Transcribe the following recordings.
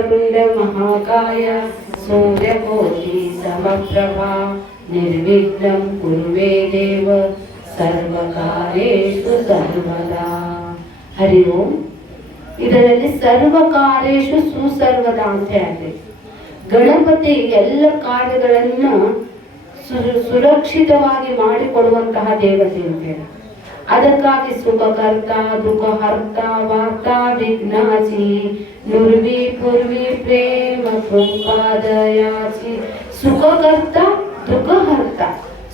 वक्रतुंड महाकाय सूर्यकोटि समप्रभा निर्विघ्नं कुरु मे देव सर्वकार्येषु सर्वदा. हरि ओम. ಇದರಲ್ಲಿ ಸರ್ವಕಾರ್ಯೇಷು ಸುಸರ್ವದ ಅಂತ ಇದೆ. ಗಣಪತಿ ಎಲ್ಲ ಕಾರ್ಯಗಳನ್ನು ಸುರಕ್ಷಿತವಾಗಿ ಮಾಡಿಕೊಡುವಂತಹ ದೇವತೆ ಅಂತ ಹೇಳಿ. ಅದಕ್ಕಾಗಿ ಸುಖಕರ್ತ ದುಃಖಹರ್ತ ವಾರ್ತ ವಿಘ್ನಾಚಿ ನುರ್ವಿ ಪೂರ್ವಿ ಪ್ರೇಮ ಕೃಪಾದಯಾಚಿ. ಸುಖಕರ್ತ ದುಃಖಹರ್ತ,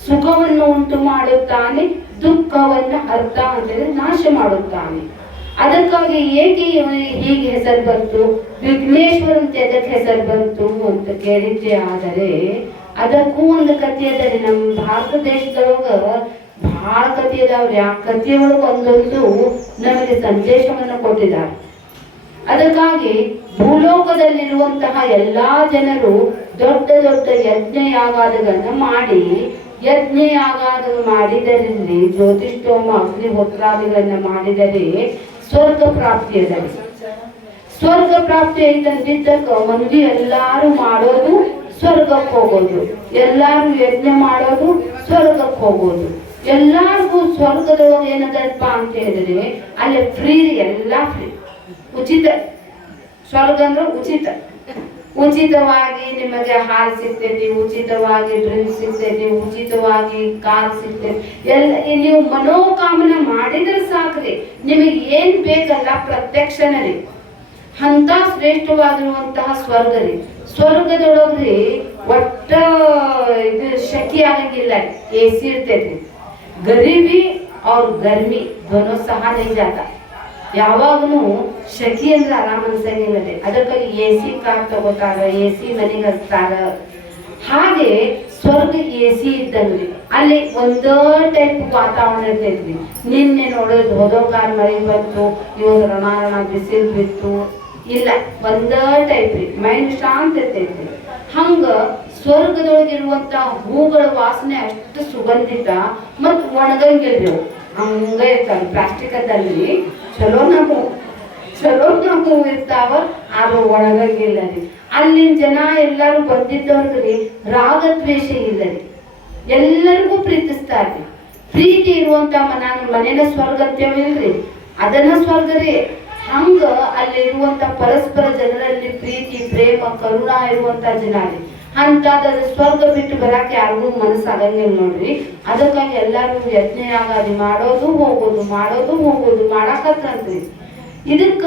ಸುಖವನ್ನು ಉಂಟು ಮಾಡುತ್ತಾನೆ, ದುಃಖವನ್ನು ಹರ್ತ ಅಂತಂದ್ರೆ ನಾಶ ಮಾಡುತ್ತಾನೆ. ಅದಕ್ಕಾಗಿ ಏಕೆ ಹೀಗೆ ಹೆಸರು ಬಂತು, ವಿಘ್ನೇಶ್ವರ ಅಂತ ಎದಕ್ಕೆ ಹೆಸರು ಬಂತು ಅಂತ ಕೇಳಿದ್ದೆ. ಆದರೆ ಅದಕ್ಕೂ ಒಂದು ಕಥೆ ಅದ. ನಮ್ಮ ಭಾರತ ದೇಶದೊಳಗ ಬಹಳ ಕಥೆ ಅದಾವ್ರಿ. ಆ ಕಥೆಯೊಳಗೆ ಒಂದೊಂದು ನಮಗೆ ಸಂದೇಶವನ್ನು ಕೊಟ್ಟಿದ್ದಾರೆ. ಅದಕ್ಕಾಗಿ ಭೂಲೋಕದಲ್ಲಿರುವಂತಹ ಎಲ್ಲಾ ಜನರು ದೊಡ್ಡ ದೊಡ್ಡ ಯಜ್ಞ ಯಾಗಾದಗಳನ್ನ ಮಾಡಿ, ಯಜ್ಞ ಯಾಗಾದ ಮಾಡಿದರಲ್ಲಿ ಜ್ಯೋತಿಷ್ಠೋಮ ಅಗ್ನಿಹೋತ್ರಾದಿಗಳನ್ನ ಮಾಡಿದರೆ ಸ್ವರ್ಗ ಪ್ರಾಪ್ತಿ ಅದ. ಸ್ವರ್ಗ ಪ್ರಾಪ್ತಿ ಐತಂದಿದ್ದಕ್ಕ ಮಂದಿ ಎಲ್ಲಾರು ಮಾಡೋದು ಸ್ವರ್ಗಕ್ಕೆ ಹೋಗೋದು, ಎಲ್ಲಾರು ಯಜ್ಞ ಮಾಡೋದು ಸ್ವರ್ಗಕ್ಕೆ ಹೋಗೋದು. ಎಲ್ಲಾರ್ಗು ಸ್ವರ್ಗದೊಳಗೆ ಏನದಪ್ಪ ಅಂತ ಹೇಳಿದ್ರೆ ಅಲ್ಲಿ ಫ್ರೀ, ಎಲ್ಲಾ ಫ್ರೀ, ಉಚಿತ. ಸ್ವರ್ಗ ಅಂದ್ರೆ ಉಚಿತ. ಉಚಿತವಾಗಿ ನಿಮಗೆ ಹಾಲು ಸಿಗ್ತೈತಿ, ಉಚಿತವಾಗಿ ಡ್ರಿಂಕ್ ಸಿಗ್ತೈತಿ, ಉಚಿತವಾಗಿ ಕಾರ್ ಸಿಗ್ತೈತಿ. ಎಲ್ಲ ನೀವು ಮನೋಕಾಮನೆ ಮಾಡಿದ್ರೆ ಸಾಕ್ರಿ, ನಿಮಗೆ ಏನ್ ಬೇಕಲ್ಲ ಪ್ರತ್ಯಕ್ಷನೇ. ಅಂತ ಶ್ರೇಷ್ಠವಾಗಿರುವಂತಹ ಸ್ವರ್ಗ ರೀ. ಸ್ವರ್ಗದೊಳಗ್ರಿ ಒಟ್ಟ ಇದು ಶಕಿ ಆಗಂಗಿಲ್ಲ, AC ಇರ್ತೈತಿ. ಗರೀಬಿ ಅವ್ರ ಗರ್ಮಿ ಧ್ವನೋ ಸಹ ನಿಜಾತ. ಯಾವಾಗನು ಶಕಿ ಅಂದ್ರೆ ಆರಾಮ ಅನ್ಸಂಗಿಲ್ಲದೆ, ಅದಕ್ಕಾಗಿ AC ಕಾರ್ ತಗೋತಾರ, AC ಮನೆಗೆ ಹಚ್ತಾರ. ಹಾಗೆ ಸ್ವರ್ಗ AC ಇದ್ದಂಗ್ರಿ. ಅಲ್ಲಿ ಒಂದೇ ಟೈಪ್ ವಾತಾವರಣ ಇರ್ತೈತ್ರಿ. ನಿನ್ನೆ ನೋಡೋದು ಹೋದೋ ಕಾರ್ ಮಳೆ ಬಂತು, ಇವಾಗ ರಣ ಬಿಸಿಲು ಬಿತ್ತು, ಇಲ್ಲ ಒಂದೇ ಟೈಪ್ ರೀ. ಮೈಂಡ್ ಶಾಂತ ಇರ್ತೈತ್ರಿ. ಹಂಗ ಸ್ವರ್ಗದೊಳಗಿರುವಂತ ಹೂಗಳ ವಾಸನೆ ಅಷ್ಟು ಸುಗಂಧಿತ ಮತ್ ಒಣಗಂಗಿಲ್ರಿ. ಹಂಗ ಇರ್ತಾವ. ಪ್ಲಾಸ್ಟಿಕದಲ್ಲಿ ಚಲೋ ನಾವು ಇರ್ತಾವ, ಆದ್ರೂ ಒಣಗಂಗಿಲ್ಲ ರೀ. ಅಲ್ಲಿನ ಜನ ಎಲ್ಲಾರು ಬಂದಿದ್ದವ್ರಿ ರಾಗದ್ವೇಷ ಇಲ್ಲ ರೀ. ಎಲ್ಲರಿಗೂ ಪ್ರೀತಿಸ್ತಾರ್ರಿ. ಪ್ರೀತಿ ಇರುವಂತ ಮನೇನ ಸ್ವರ್ಗ ಅಂತೇವಿಲ್ರಿ, ಅದನ್ನ ಸ್ವರ್ಗ ರೀ. ಹಂಗ ಅಲ್ಲಿ ಇರುವಂತ ಪರಸ್ಪರ ಜನರಲ್ಲಿ ಪ್ರೀತಿ ಪ್ರೇಮ ಕರುಣ ಇರುವಂತ ಜನ ರೀ. ಅಂತದ ಸ್ವರ್ಗ ಬಿಟ್ಟು ಬರಾಕ ಯಾರಿಗೂ ಮನಸ್ಸಾಗಂಗಿಲ್ಲ ನೋಡ್ರಿ. ಅದಕ್ಕಾಗಿ ಎಲ್ಲಾರು ಯಜ್ಞ ಯಾಗಾದಿ ಮಾಡೋದು ಹೋಗೋದು, ಮಾಡೋದು ಹೋಗೋದು ಮಾಡಾಕತ್ತಂತ್ರಿ. ಇದಕ್ಕ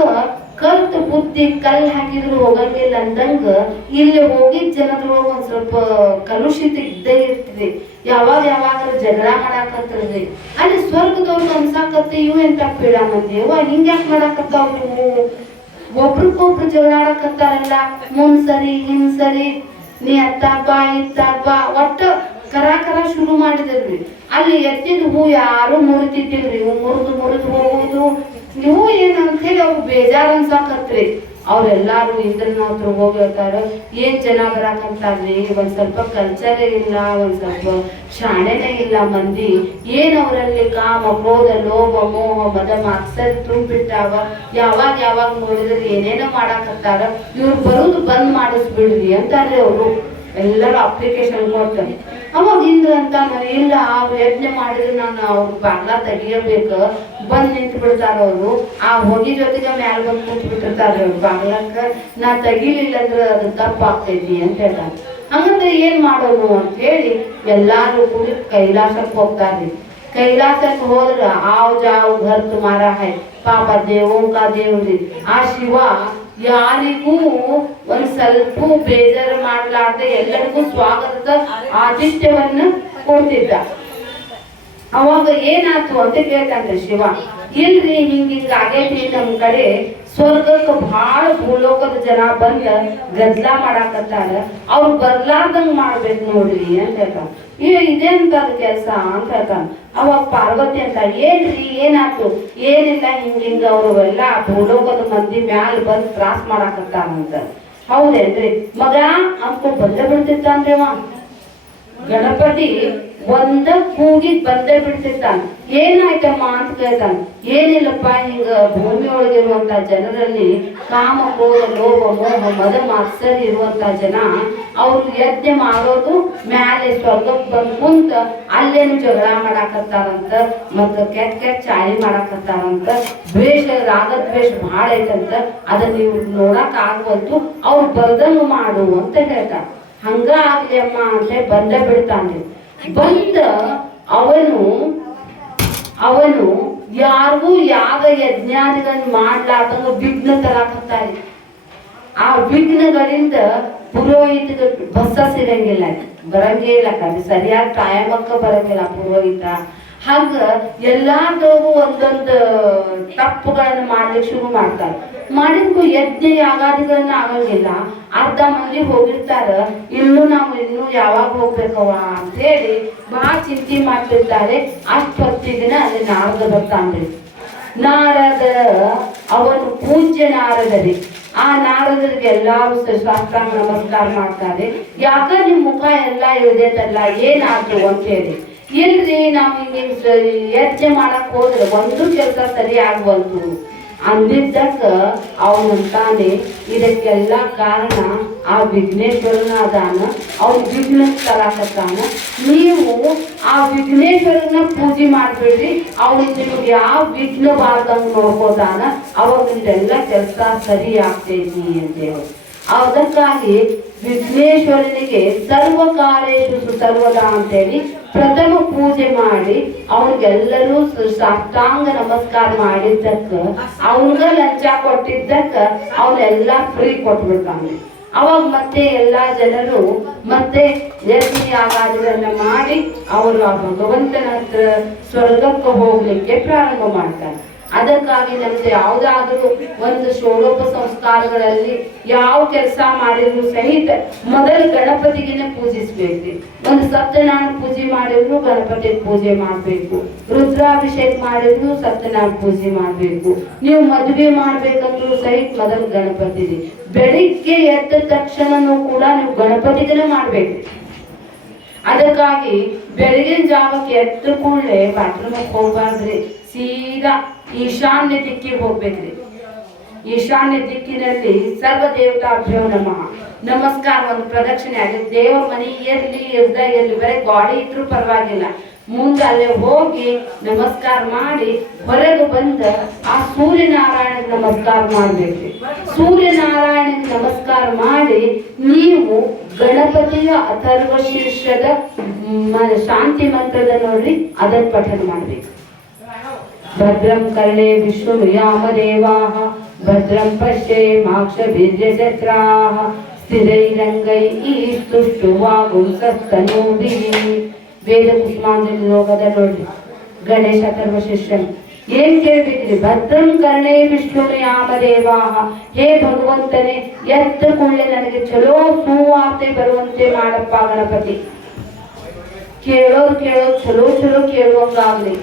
ಕಲ್ತ ಬುದ್ಧಿ ಕಲ್ ಹಾಕಿದ್ರು ಹೋಗಂಗಿಲ್ಲ ಅಂದಂಗ ಇಲ್ಲಿ ಹೋಗಿದ್ ಜನದ್ರೊಳಗ ಒಂದ್ ಸ್ವಲ್ಪ ಕಲುಷಿತ ಇದ್ದೇ ಇರ್ತದೆ. ಯಾವಾಗ ಜಗಳ ಮಾಡಾಕತ್ರಿ. ಅಲ್ಲಿ ಸ್ವರ್ಗದವ್ರಿಗೆ ಅನ್ಸಾಕತ್ತ ಇವು ಎಂತ ಪೀಡ ಮಂದಿವ ಹಿಂಗ್ಯಾಕ್ ಮಾಡಾಕತ್ತಾವ ನೀವು, ಒಬ್ರಿಗೊಬ್ರು ಜಗಳ ಆಡಕತ್ತಾರಲ್ಲ, ಮುಂದ್ ಸರಿ ಹಿಂದ್ ಸರಿ, ನೀ ಅತ್ತಾಗ್ಬಾ ಇತ್ತಾಗ್ಬಾ, ಒಟ್ಟ ಕರ ಶುರು ಮಾಡಿದ್ರಿ. ಅಲ್ಲಿ ಎತ್ತಿದ ಹೂ ಯಾರು ಮುರಿತಿದ್ದಿಲ್ರಿ. ಇವು ಮುರಿದು ಹೋಗುದು ನೀವು ಏನಂತ ಹೇಳಿ ಅವ್ರು ಬೇಜಾರ್ ಅನ್ಸಾಕತ್ರಿ. ಅವ್ರೆಲ್ಲಾರು ಇಂದ್ರನಾಥ್ ಹೋಗಿ ಹೇಳ್ತಾರ, ಏನ್ ಜನ ಬರಾಕಂತಾರ್ರಿ, ಒಂದ್ ಸ್ವಲ್ಪ ಕಲ್ಚರೇ ಇಲ್ಲ, ಒಂದ್ ಸ್ವಲ್ಪ ಶಾಣೆನೇ ಇಲ್ಲ ಮಂದಿ. ಏನ್ ಅವರಲ್ಲಿ ಕಾಮ ಕ್ರೋಧ ಲೋಭ ಮೋಹ ಮದ ಮಾತ್ಸರ್ ತುಂಬಿಟ್ಟಾವ. ಯಾವಾಗ ನೋಡಿದ್ರೆ ಏನೇನೋ ಮಾಡಾಕತ್ತಾರ. ಇವ್ರು ಬರುದು ಬಂದ್ ಮಾಡಿಸ್ಬಿಡ್ರಿ ಅಂತಾರ್ರಿ. ಅವರು ಎಲ್ಲರೂ ಅಪ್ಲಿಕೇಶನ್ ಕೊಡ್ತಾರೆ. ಅವಾಗ ಇಂದ್ರ ಅಂತ ಇಲ್ಲ, ಅವ್ರು ಯಜ್ಞ ಮಾಡಿದ್ರೆ ನಾನು ಅವ್ರ ಬಾಗ್ಲ ತೆಗಿಯಬೇಕು, ಬಂದ್ ನಿಂತು ಬಿಡ್ತಾರ ಅವರು. ಆ ಹೊಗಿ ಜೊತೆಗೆ ಮ್ಯಾಲ ಬಂದು ಕೂತ್ ಬಿಟ್ಟಿರ್ತಾರ ಅವ್ರು ಬಾಗ್ಲಕ್ಕ. ನಾ ತೆಗಿಲಿಲ್ಲ ಅಂದ್ರೆ ಅದು ತಪ್ಪಾಗ್ತೈತಿ ಅಂತ ಹೇಳ್ತಾರೆ. ಹಂಗಂದ್ರೆ ಏನ್ ಮಾಡೋದು ಅಂತ ಹೇಳಿ ಎಲ್ಲಾರು ಕೂಡಿ ಕೈಲಾಸಕ್ಕೆ ಹೋಗ್ತಾರ್ರಿ. ಕೈಲಾಸಕ್ಕೆ ಹೋದ್ರ ಆವ್ ಜಾವ್ ಘರ್ ತುಮಾರ ಹೈ, ಪಾಪ ದೇವೋಂಕ ದೇವ್ರಿ. ಆ ಶಿವ ಯಾರಿಗೂ ಒಂದ್ ಸ್ವಲ್ಪ ಬೇಜಾರು ಮಾಡ್ಲಾರ್ದೆ ಎಲ್ಲರಿಗೂ ಸ್ವಾಗತದ ಆತಿಥ್ಯವನ್ನ ಕೊಡ್ತಿದ್ದ. ಅವಾಗ ಏನಾಯ್ತು ಅಂತ ಕೇಳ್ತಾನ್ರಿ ಶಿವ. ಇಲ್ರಿ ಹಿಂಗ ಆಗೈತಿ, ನಮ್ ಕಡೆ ಸ್ವರ್ಗಕ್ಕೆ ಬಹಳ ಭೂಲೋಕದ ಜನ ಬಂದ ಗದ್ಲ ಮಾಡಾಕತ್ತಾರ, ಅವ್ರು ಬರ್ಲಾರ್ದಂಗ್ ಮಾಡ್ಬೇಕು ನೋಡ್ರಿ ಅಂತ ಹೇಳ್ತಾನ. ಇದೇಂತ ಕೆಲ್ಸ ಅಂತ ಹೇಳ್ತಾನ. ಅವಾಗ ಪಾರ್ವತಿ ಅಂತ, ಏನ್ರಿ ಏನಾಯ್ತು? ಏನಿಲ್ಲ, ಹಿಂಗ ಅವ್ರು ಎಲ್ಲ ಭೂಲೋಕದ ಮಂದಿ ಮ್ಯಾಲ ಬಂದ್ ತ್ರಾಸ್ ಮಾಡಾಕತ್ತಾರಂತ. ಹೌದೇನ್ರಿ ಮಗ ಅಂತ ಬಂದ ಬಿಡ್ತಿತ್ತಾನ್ರಿ ಅವ. ಗಣಪತಿ ಒಂದ ಕೂಗಿ ಬಂದೇ ಬಿಡ್ತಿರ್ತಾನ. ಏನಾಯ್ತಮ್ಮ ಅಂತ ಕೇಳ್ತಾನ. ಏನಿಲ್ಲಪ್ಪ, ಹಿಂಗ ಭೂಮಿ ಒಳಗಿರುವಂತ ಜನರಲ್ಲಿ ಕಾಮ, ಕ್ರೋಧ, ಲೋಭ, ಮೋಹ, ಮದ, ಮಾತ್ಸರ್ಯ ಇರುವಂತ ಜನ ಅವ್ರು ಯಜ್ಞ ಮಾಡೋದು ಮ್ಯಾಲೆ ಸ್ವರ್ಗಕ್ಕೆ ಬಂದ್ ಕುಂತ ಅಲ್ಲೇನು ಜಗಳ ಮಾಡಾಕತ್ತಾರಂತ, ಮತ್ತ ಕೆಟ್ಟ ಚಾಳಿ ಮಾಡಾಕತ್ತಾರಂತ, ದ್ವೇಷ ರಾಗದ್ವೇಷ ಭಾಳ ಐತಂತ, ಅದನ್ನ ನೀವು ನೋಡಕ್ ಆಗ್ಬಂತು, ಅವ್ರು ಬರ್ದಂಗ ಮಾಡು ಅಂತ ಹೇಳ್ತಾರ. ಹಂಗ ಆಗ್ಲಿ ಅಮ್ಮ ಅಂತ ಬಂದ ಬಿಡ್ತಾನೆ. ಬಂದ ಅವನು ಯಾರಿಗೂ ಯಾಗ ಯಜ್ಞಾದಿಗಳನ್ನ ಮಾಡ್ಲಾರ್ದಂಗ ವಿಘ್ನ ತರಾಕತ್ತಾರೆ. ಆ ವಿಘ್ನಗಳಿಂದ ಪುರೋಹಿತ ಬಸ್ಸ ಸಿಗಂಗಿಲ್ಲ, ಬರಂಗೇ ಇಲ್ಲ, ಸರಿಯಾದ ಟೈಮಕ್ಕ ಬರಂಗಿಲ್ಲ ಪುರೋಹಿತ. ಹಂಗ ಎಲ್ಲಾರ್ಗೂ ಒಂದೊಂದು ತಪ್ಪುಗಳನ್ನ ಮಾಡ್ಲಿಕ್ಕೆ ಶುರು ಮಾಡ್ತಾರೆ. ಮಾಡಿದ್ಕು ಯಜ್ಞ ಯಾಗಾದಿಗಳನ್ನ ಆಗಂಗಿಲ್ಲ. ಅರ್ಧ ಮಂದಿ ಹೋಗಿರ್ತಾರ, ನಾವು ಯಾವಾಗ ಹೋಗ್ಬೇಕವ ಅಂತ ಹೇಳಿ ಬಹಳ ಚಿಂತೆ ಮಾಡ್ತಿರ್ತಾರೆ. ಅಷ್ಟೊತ್ತಿನ ಅಲ್ಲಿ ನಾರದ ಬರ್ತಾನ್ರಿ. ನಾರದ ಅವನು ಪೂಜ್ಯ ನಾರದರಿ. ಆ ನಾರದರಿಗೆ ಎಲ್ಲಾರು ಸಾಷ್ಟಾಂಗ ನಮಸ್ಕಾರ ಮಾಡ್ತಾರೆ. ಯಾಕ ನಿಮ್ ಮುಖ ಎಲ್ಲ ಇಳ್ದೇತಲ್ಲ, ಏನಾದ್ರು ಅಂತ ಹೇಳಿ. ಇಲ್ರಿ, ನಾವು ಹಿಂಗೆ ಯಜ್ಞ ಮಾಡಕ್ ಹೋದ್ರೆ ಒಂದು ಕೆಲಸ ಸರಿ ಆಗ್ಬಲ್ತು ಅಂದಿದ್ದಕ್ಕ ಅವನಂತಾನೆ, ಇದಕ್ಕೆಲ್ಲ ಕಾರಣ ಆ ವಿಘ್ನೇಶ್ವರನ ಅದಾನ, ಅವ್ನ ವಿಘ್ನ ತರಾಕತ್ತಾನ. ನೀವು ಆ ವಿಘ್ನೇಶ್ವರನ ಪೂಜೆ ಮಾಡ್ಬೇಡ್ರಿ, ಅವ್ನು ನಿಮ್ಗೆ ಯಾವ ವಿಘ್ನ ಬಾರ್ದಂಗ ನೋಡ್ಕೋತಾನ, ಅವಾಗ ನಿಮ್ದೆಲ್ಲ ಕೆಲಸ ಸರಿ ಆಗ್ತೈತಿ ಅಂತೇಳಿ. ಅದಕ್ಕಾಗಿ ವಿಘ್ನೇಶ್ವರನಿಗೆ ಸರ್ವಕಾರ್ಯೇಷು ಸರ್ವದಾ ಅಂತೇಳಿ ಪ್ರಥಮ ಪೂಜೆ ಮಾಡಿ ಅವ್ರಿಗೆಲ್ಲರೂ ಸಾಷ್ಟಾಂಗ ನಮಸ್ಕಾರ ಮಾಡಿದ್ದಕ್ಕ, ಅವನ್ಗ ಲಂಚ ಕೊಟ್ಟಿದ್ದಕ್ಕ ಅವನೆಲ್ಲಾ ಫ್ರೀ ಕೊಟ್ಬಿಡ್ತಾನೆ. ಅವಾಗ ಮತ್ತೆ ಎಲ್ಲಾ ಜನರು ಮತ್ತೆ ಯಜ್ಞ ಯಾಗಾದಿಗಳನ್ನ ಮಾಡಿ ಅವರು ಆ ಭಗವಂತನ ಹತ್ರ ಸ್ವರ್ಗಕ್ಕೆ ಹೋಗ್ಲಿಕ್ಕೆ ಪ್ರಾರಂಭ ಮಾಡ್ತಾರೆ. ಅದಕ್ಕಾಗಿ ನಮ್ದು ಯಾವುದಾದ್ರೂ ಒಂದು ಷೋಡೋಪ ಸಂಸ್ಕಾರಗಳಲ್ಲಿ ಯಾವ ಕೆಲಸ ಮಾಡಿದ್ರು ಸಹಿತ ಮೊದಲು ಗಣಪತಿಗೆನೆ ಪೂಜಿಸ್ಬೇಕ್ರಿ. ಒಂದು ಸತ್ಯನಾರಾಯಣ ಪೂಜೆ ಮಾಡಿದ್ರು ಗಣಪತಿ ಪೂಜೆ ಮಾಡ್ಬೇಕು, ರುದ್ರಾಭಿಷೇಕ ಮಾಡಿದ್ರು ಸತ್ಯನಾರಾಯಣ ಪೂಜೆ ಮಾಡ್ಬೇಕು. ನೀವು ಮದುವೆ ಮಾಡ್ಬೇಕಂದ್ರೂ ಸಹಿತ ಮೊದಲು ಗಣಪತಿ. ಬೆಳಿಗ್ಗೆ ಎದ್ದ ತಕ್ಷಣನೂ ಕೂಡ ನೀವು ಗಣಪತಿಗೆನೆ ಮಾಡ್ಬೇಕ್ರಿ. ಅದಕ್ಕಾಗಿ ಬೆಳಗಿನ ಜಾವಕ್ಕೆ ಎದ್ದ ಕೂಡಲೇ ಬಾತ್ರೂಮಕ್ಕೆ ಹೋಗ್ಬಾರ್ದ್ರಿ, ಸೀದಾ ಈಶಾನ್ಯ ದಿಕ್ಕಿಗೆ ಹೋಗ್ಬೇಕ್ರಿ. ಈಶಾನ್ಯ ದಿಕ್ಕಿನಲ್ಲಿ ಸರ್ವ ದೇವತಾಭ್ಯೋ ನಮಃ ನಮಸ್ಕಾರ ಒಂದು ಪ್ರದಕ್ಷಿಣೆ ಆಗಿ ದೇವ್ರ ಮನೆ ಎಲ್ಲಿ ಇರ್ಲಿ ಬರೀ ಗಾಡಿ ಇದ್ರೂ ಪರವಾಗಿಲ್ಲ, ಮುಂದೆ ಅಲ್ಲೇ ಹೋಗಿ ನಮಸ್ಕಾರ ಮಾಡಿ ಹೊರಗೆ ಬಂದ ಆ ಸೂರ್ಯನಾರಾಯಣ ನಮಸ್ಕಾರ ಮಾಡ್ಬೇಕ್ರಿ. ಸೂರ್ಯನಾರಾಯಣ ನಮಸ್ಕಾರ ಮಾಡಿ ನೀವು ಗಣಪತಿಯ ಅಥರ್ವ ಶೀರ್ಷದ ಶಾಂತಿ ಮಂತ್ರದ ನೋಡ್ರಿ ಅದನ್ನ ಪಠಣ ಮಾಡ್ಬೇಕು. ಭದ್ರಂ ಕರ್ಣೇ ವಿಷ್ಣುಯಾಮ ದೇವಾಃ ಭದ್ರಂ ಪಶ್ಯೇಮಾಕ್ಷಭಿರ್ಯಜತ್ರಾಃ ಸ್ಥಿರೈರಂಗೈಃ ಸ್ತುಷ್ಟುವಾಗುಂಸಸ್ತನೂಭಿಃ. ವೇದ ಕುಸುಮಾಂಜಲಿ ಲೋಕದ ನೋಡ್ರಿ ಗಣೇಶ ಅಥರ್ವ ಶಿಷ್ಯನ್ ಏನ್ ಕೇಳ್ಬೇಕ್ರಿ? ಭದ್ರಂ ಕರ್ಣೇ ವಿಷ್ಣುಯಾಮ ದೇವಾಃ, ಹೇ ಭಗವಂತನೇ ಎದ್ದ ಕೂಡಲೇ ನನಗೆ ಚಲೋ ಸುವಾರ್ತೆ ಬರುವಂತೆ ಮಾಡಪ್ಪ ಗಣಪತಿ. ಕೇಳೋರು ಚಲೋ ಕೇಳುವಂಗಾಗ್ಲಿ.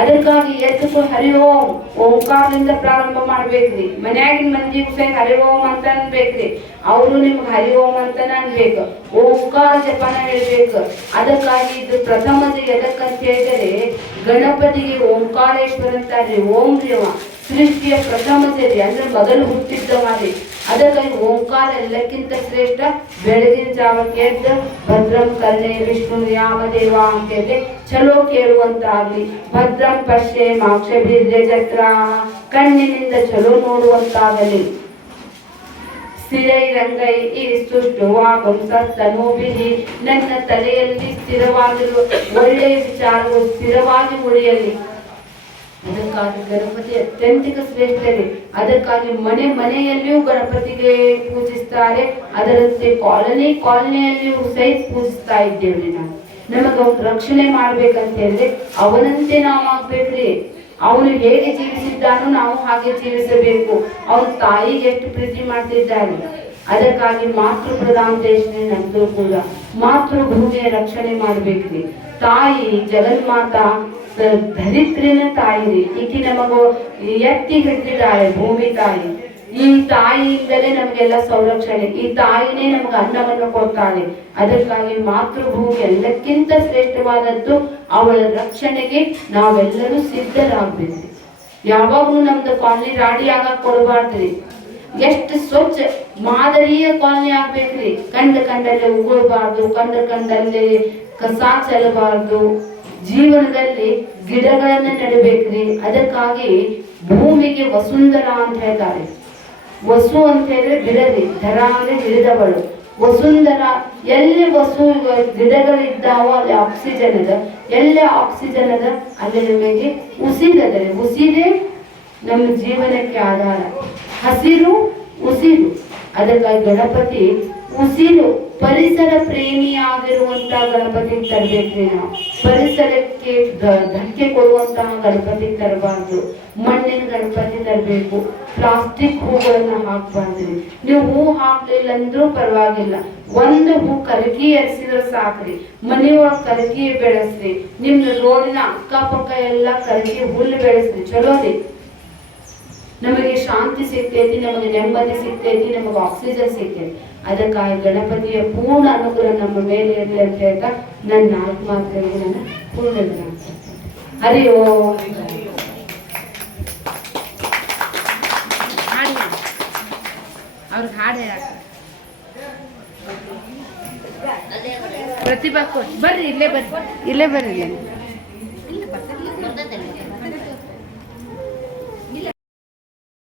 ಅದಕ್ಕಾಗಿ ಎದ್ದು ಹರಿ ಓಂ ಓಂಕಾರದಿಂದ ಪ್ರಾರಂಭ ಮಾಡ್ಬೇಕ್ರಿ. ಮನ್ಯಾಗಿನ ಮಂದಿಗೂ ಸಹ ಹರಿ ಓಂ ಅಂತ ಅನ್ಬೇಕ್ರಿ, ಅವರು ನಿಮ್ಗೆ ಹರಿ ಓಂ ಅಂತಾನ ಅನ್ಬೇಕು, ಓಂಕಾರ ಜಪನ ಹೇಳ್ಬೇಕು. ಅದಕ್ಕಾಗಿ ಇದು ಪ್ರಥಮದ ಎದಕ್ಕಂತ ಹೇಳಿದರೆ ಗಣಪತಿಗೆ ಓಂಕಾರೇಶ್ವರ ಅಂತಾರ್ರಿ. ಓಂ ದೇವ ಸೃಷ್ಟಿಯ ಪ್ರಥಮದಲ್ಲಿ ಅಂದ್ರೆ ಮೊದಲು ಹುಟ್ಟಿದ್ದವಾರಿ. ಅದಕ್ಕಾಗಿ ಓಂಕಾರ ಎಲ್ಲಕ್ಕಿಂತ ಶ್ರೇಷ್ಠ. ಬೆಳಗಿನ ಜಾವಕ್ಕೆ ಎದ್ದು ಭದ್ರಂ ಕರ್ಣೇ ವಿಷ್ಣುಯಾಮ ದೇವ ಅಂತೇಳಿ ಚಲೋ ಕೇಳುವಂತಾಗ್ಲಿ. ಭದ್ರಂ ಪಶ್ಯೇಮಾಕ್ಷಭಿರ್ಯಜತ್ರಾಃ, ಕಣ್ಣಿನಿಂದ ಚಲೋ ನೋಡುವಂತಾಗಲಿ. ಸ್ಥಿರೈರಂಗೈಃ ಸ್ತುಷ್ಟುವಾಗುಂಸಸ್ತನೂಭಿಃ, ನನ್ನ ತಲೆಯಲ್ಲಿ ಸ್ಥಿರವಾಗಿರುವ ಒಳ್ಳೆಯ ವಿಚಾರಗಳು ಸ್ಥಿರವಾಗಿ ಉಳಿಯಲಿ. ಅದಕ್ಕಾಗಿ ಗಣಪತಿ ಅತ್ಯಂತಿಕ ಶ್ರೇಷ್ಠರಿ. ಅದಕ್ಕಾಗಿ ಮನೆಯಲ್ಲಿಯೂ ಗಣಪತಿಗೆ ಪೂಜಿಸ್ತಾರೆ. ಅದರಂತೆ ಕಾಲನಿಯಲ್ಲಿಯೂ ಸಹಿತ ಪೂಜಿಸ್ತಾ ಇದ್ದೇವೆ. ನಮಗೆ ಅವ್ನ ರಕ್ಷಣೆ ಮಾಡ್ಬೇಕಂತ ಹೇಳಿದ್ರೆ ಅವನಂತೆ ನಾವು ಆಗ್ಬೇಕ್ರಿ. ಅವನು ಹೇಗೆ ಜೀವಿಸಿದ್ದಾನೋ ನಾವು ಹಾಗೆ ಜೀವಿಸಬೇಕು. ಅವನ ತಾಯಿಗೆ ಎಷ್ಟು ಪ್ರೀತಿ ಮಾಡ್ತಿದ್ದಾನೆ. ಅದಕ್ಕಾಗಿ ಮಾತೃ ಪ್ರಧಾನ ದೇಶನೇ ನಮ್ದು ಕೂಡ ಮಾತೃಭೂಮಿಯ ರಕ್ಷಣೆ ಮಾಡ್ಬೇಕ್ರಿ. ತಾಯಿ ಜಗನ್ಮಾತಾ ಧರಿತ್ರಿನ ತಾಯಿ ರೀ. ಈಕಿ ನಮಗ ಎತ್ತಿ ಹಿಡಿದಿದ್ದಾಳೆ ಭೂಮಿ ತಾಯಿ. ಈ ತಾಯಿಯಿಂದಲೇ ನಮಗೆಲ್ಲ ಸಂರಕ್ಷಣೆ, ಈ ತಾಯಿನೇ ನಮ್ಗೆ ಅನ್ನವನ್ನು ಕೊಡ್ತಾಳೆ. ಅದಕ್ಕಾಗಿ ಮಾತೃಭೂಮಿ ಎಲ್ಲಕ್ಕಿಂತ ಶ್ರೇಷ್ಠವಾದದ್ದು. ಅವಳ ರಕ್ಷಣೆಗೆ ನಾವೆಲ್ಲರೂ ಸಿದ್ಧರಾಗ್ಬೇಕು. ಯಾವಾಗ್ಲೂ ನಮ್ದು ಕಾಲನಿ ರಾಡಿ ಆಗಕ್ ಕೊಡಬಾರ್ದ್ರಿ. ಎಷ್ಟು ಸ್ವಚ್ಛ ಮಾದರಿಯ ಕಾಲನಿ ಆಗ್ಬೇಕ್ರಿ. ಕಂಡಲ್ಲೇ ಉಗುಳ್ಬಾರ್ದು, ಕಂಡಲ್ಲೇ ಕಸ ಚೆಲ್ಲಬಾರ್ದು. ಜೀವನದಲ್ಲಿ ಗಿಡಗಳನ್ನ ನೆಡಬೇಕ್ರಿ. ಅದಕ್ಕಾಗಿ ಭೂಮಿಗೆ ವಸುಂಧರ ಅಂತ ಹೇಳ್ತಾರೆ. ವಸು ಅಂತ ಹೇಳಿದ್ರೆ ಗಿಡರಿ, ಧರ ಅಂದ್ರೆ ಹಿಡಿದವಳು. ವಸುಂಧರ, ಎಲ್ಲಿ ಗಿಡಗಳಿದ್ದಾವೋ ಅಲ್ಲಿ ಆಕ್ಸಿಜನ್ ಅದ, ಎಲ್ಲಿ ಆಕ್ಸಿಜನ್ ಅದ ಅಲ್ಲಿ ನಮಗೆ ಉಸಿರದ. ಉಸಿರೇ ನಮ್ಮ ಜೀವನಕ್ಕೆ ಆಧಾರ. ಹಸಿರು ಉಸಿರು. ಅದಕ್ಕಾಗಿ ಗಣಪತಿ ಉಸಿರು, ಪರಿಸರ ಪ್ರೇಮಿಯಾಗಿರುವಂತ ಗಣಪತಿ ತರಬೇಕ್ರಿ ನಾವು. ಪರಿಸರಕ್ಕೆ ಧಕ್ಕೆ ಕೊಡುವಂತಹ ಗಣಪತಿ ತರಬಾರ್ದು. ಮಣ್ಣಿನ ಗಣಪತಿ ತರಬೇಕು. ಪ್ಲಾಸ್ಟಿಕ್ ಹೂಗಳನ್ನ ಹಾಕ್ಬಾರ್ದ್ರಿ. ನೀವು ಹೂ ಹಾಕ್ಲಿಲ್ಲ ಅಂದ್ರೂ ಪರವಾಗಿಲ್ಲ, ಒಂದು ಹೂ ಕರಗಿ ಎರ್ಸಿದ್ರೆ ಸಾಕ್ರಿ. ಮನೆಯೊಳಗೆ ಕರಗಿ ಬೆಳೆಸ್ರಿ. ನಿಮ್ ರೋಡಿನ ಅಕ್ಕಪಕ್ಕ ಎಲ್ಲ ಕರಗಿ ಹುಲ್ಲು ಬೆಳೆಸ್ರಿ. ಚಲೋರಿ. ನಮಗೆ ಶಾಂತಿ ಸಿಗ್ತೈತಿ, ನಮಗೆ ನೆಮ್ಮದಿ ಸಿಗ್ತೈತಿ, ನಮಗೆ ಆಕ್ಸಿಜನ್ ಸಿಗ್ತೈತಿ. ಅದಕ್ಕಾಗಿ ಗಣಪತಿಯ ಪೂರ್ಣ ಅನುಗ್ರಹ ನಮ್ಮ ಮೇಲೆ ಇರಲಿ ಅಂತ ಹೇಳ್ತಾ ನನ್ನ 4 ಮಾತುಗಳಿಗೆ ನಾನು ಪೂರ್ಣ ಹರಿ ಓಂ. ಅವ್ರಿಗೆ ಹಾಡು ಹೇಳ ಪ್ರತಿಭಾ ಬರ್ರಿ, ಇಲ್ಲೇ ಬರ್ರಿ.